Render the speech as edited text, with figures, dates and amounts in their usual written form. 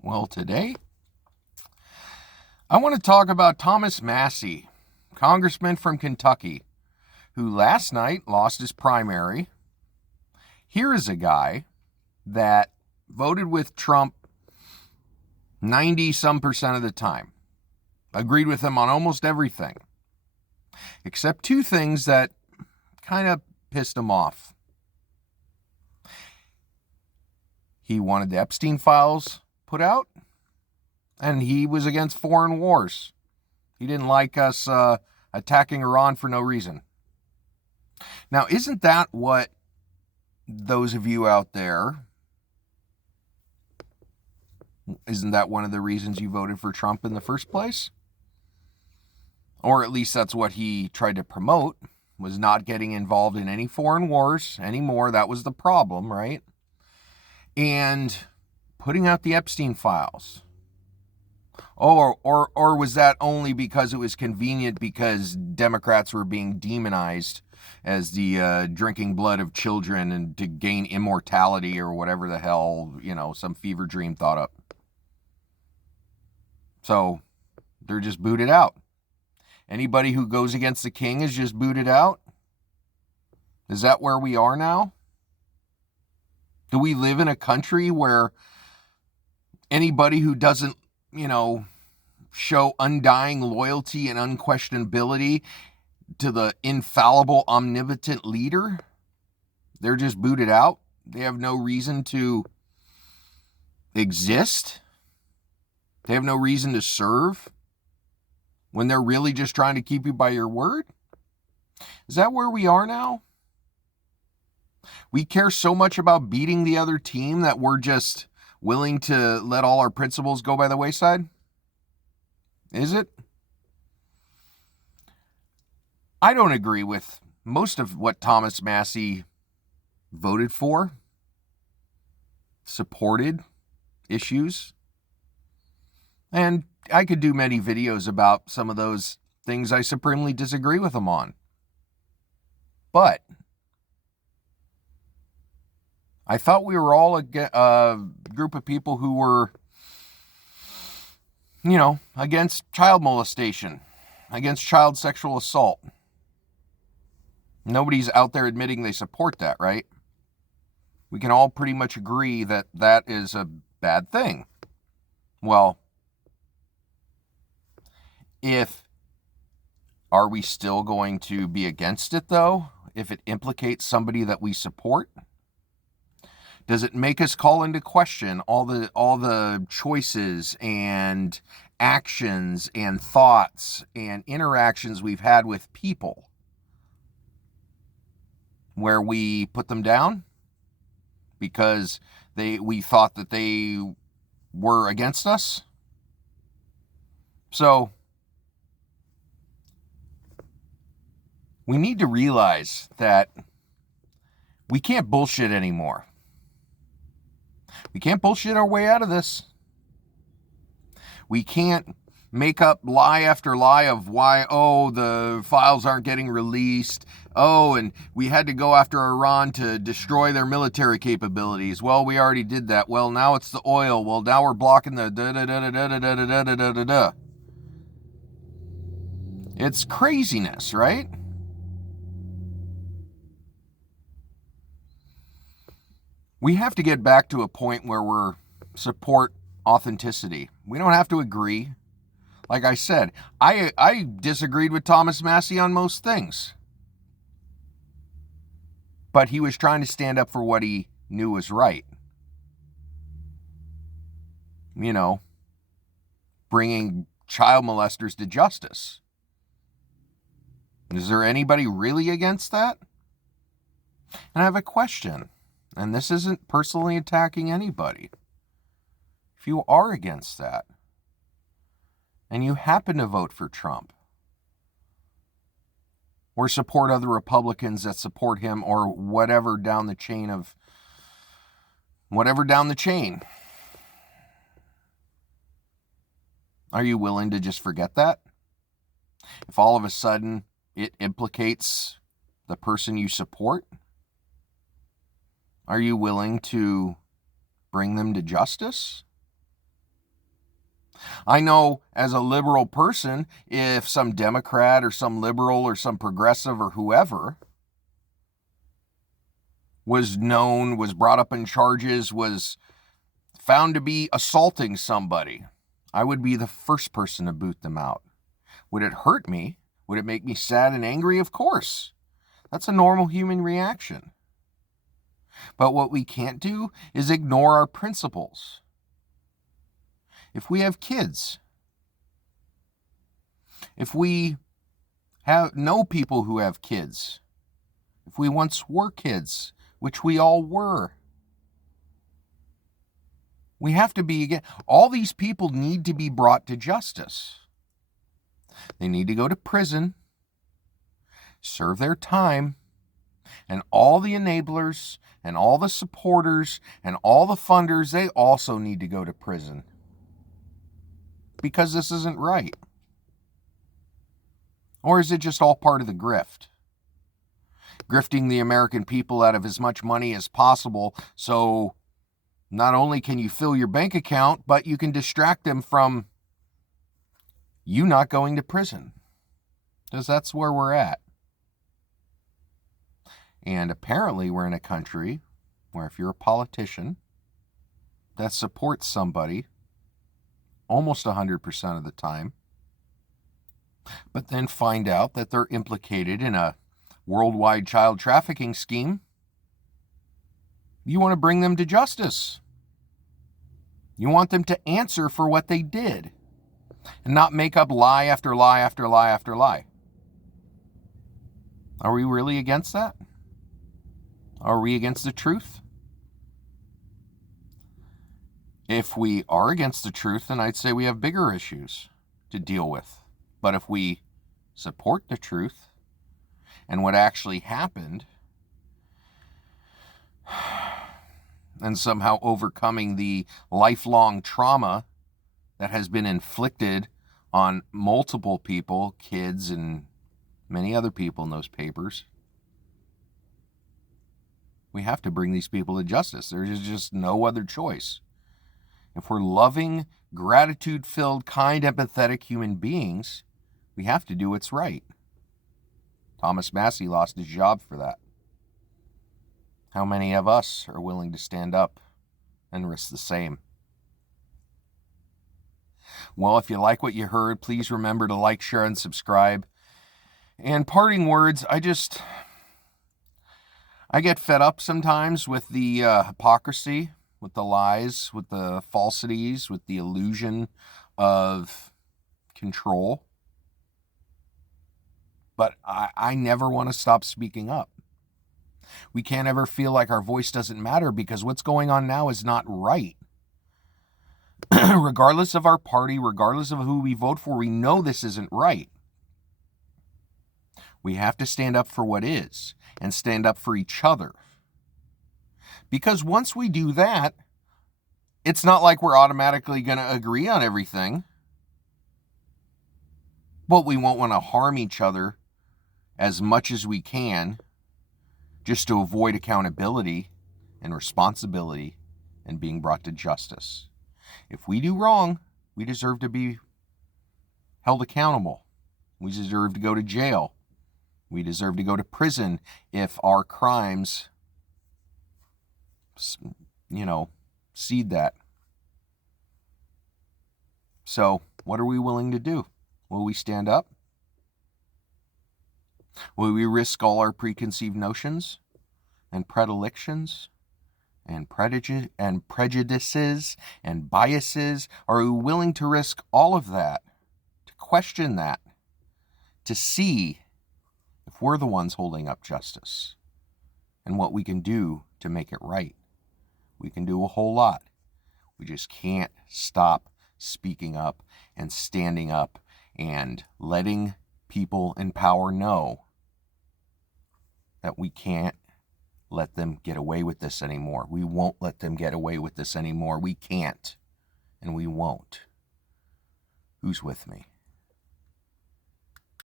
Well, today I want to talk about Thomas Massie, congressman from Kentucky, who last night lost his primary. Here is a guy that voted with Trump 90 some percent of the time, agreed with him on almost everything, except two things that kind of pissed him off. He wanted the Epstein files put out, and he was against foreign wars. He didn't like us attacking Iran for no reason. Now, isn't that what those of you out there, isn't that one of the reasons you voted for Trump in the first place? Or at least that's what he tried to promote, was not getting involved in any foreign wars anymore. That was the problem, right? And putting out the Epstein files. Or was that only because it was convenient because Democrats were being demonized as the drinking blood of children and to gain immortality or whatever the hell, some fever dream thought up. So they're just booted out. Anybody who goes against the king is just booted out? Is that where we are now? Do we live in a country where anybody who doesn't, show undying loyalty and unquestionability to the infallible, omnipotent leader, they're just booted out? They have no reason to exist? They have no reason to serve when they're really just trying to keep you by your word? Is that where we are now? We care so much about beating the other team that we're just willing to let all our principles go by the wayside? Is it? I don't agree with most of what Thomas Massie voted for, supported issues. And I could do many videos about some of those things I supremely disagree with him on. But I thought we were all a group of people who were, against child molestation, against child sexual assault. Nobody's out there admitting they support that, right? We can all pretty much agree that that is a bad thing. Well, are we still going to be against it, though, if it implicates somebody that we support? Does it make us call into question all the choices and actions and thoughts and interactions we've had with people where we put them down because we thought that they were against us? So we need to realize that we can't bullshit anymore. We can't bullshit our way out of this. We can't make up lie after lie of why, the files aren't getting released. And we had to go after Iran to destroy their military capabilities. Well, we already did that. Well, now it's the oil. Well, now we're blocking the da-da-da-da-da-da-da-da-da-da-da. It's craziness, right? We have to get back to a point where we're support authenticity. We don't have to agree. Like I said, I disagreed with Thomas Massie on most things. But he was trying to stand up for what he knew was right. Bringing child molesters to justice. Is there anybody really against that? And I have a question. And this isn't personally attacking anybody. If you are against that, and you happen to vote for Trump, or support other Republicans that support him, or whatever down the chain, are you willing to just forget that? If all of a sudden it implicates the person you support, are you willing to bring them to justice? I know as a liberal person, if some Democrat or some liberal or some progressive or whoever was brought up in charges, was found to be assaulting somebody, I would be the first person to boot them out. Would it hurt me? Would it make me sad and angry? Of course. That's a normal human reaction. But what we can't do is ignore our principles. If we have kids, if we know people who have kids, if we once were kids, which we all were, we have to be, again, all these people need to be brought to justice. They need to go to prison, serve their time, and all the enablers and all the supporters and all the funders, they also need to go to prison. Because this isn't right. Or is it just all part of the grift? Grifting the American people out of as much money as possible, so not only can you fill your bank account, but you can distract them from you not going to prison. Because that's where we're at. And apparently we're in a country where if you're a politician that supports somebody almost 100% of the time, but then find out that they're implicated in a worldwide child trafficking scheme, you want to bring them to justice. You want them to answer for what they did and not make up lie after lie after lie after lie. Are we really against that? Are we against the truth? If we are against the truth, then I'd say we have bigger issues to deal with. But if we support the truth and what actually happened, and somehow overcoming the lifelong trauma that has been inflicted on multiple people, kids and many other people in those papers, we have to bring these people to justice. There's just no other choice. If we're loving, gratitude-filled, kind, empathetic human beings, we have to do what's right. Thomas Massie lost his job for that. How many of us are willing to stand up and risk the same? Well, if you like what you heard, please remember to like, share, and subscribe. And parting words, I get fed up sometimes with the hypocrisy, with the lies, with the falsities, with the illusion of control. But I never want to stop speaking up. We can't ever feel like our voice doesn't matter, because what's going on now is not right. Regardless of our party, regardless of who we vote for, we know this isn't right. We have to stand up for what is and stand up for each other. Because once we do that, it's not like we're automatically going to agree on everything. But we won't want to harm each other as much as we can, just to avoid accountability and responsibility and being brought to justice. If we do wrong, we deserve to be held accountable. We deserve to go to jail. We deserve to go to prison if our crimes, seed that. So, what are we willing to do? Will we stand up? Will we risk all our preconceived notions and predilections and prejudices and biases? Are we willing to risk all of that, to question that, to see if we're the ones holding up justice and what we can do to make it right? We can do a whole lot. We just can't stop speaking up and standing up and letting people in power know that we can't let them get away with this anymore. We won't let them get away with this anymore. We can't, and we won't. Who's with me?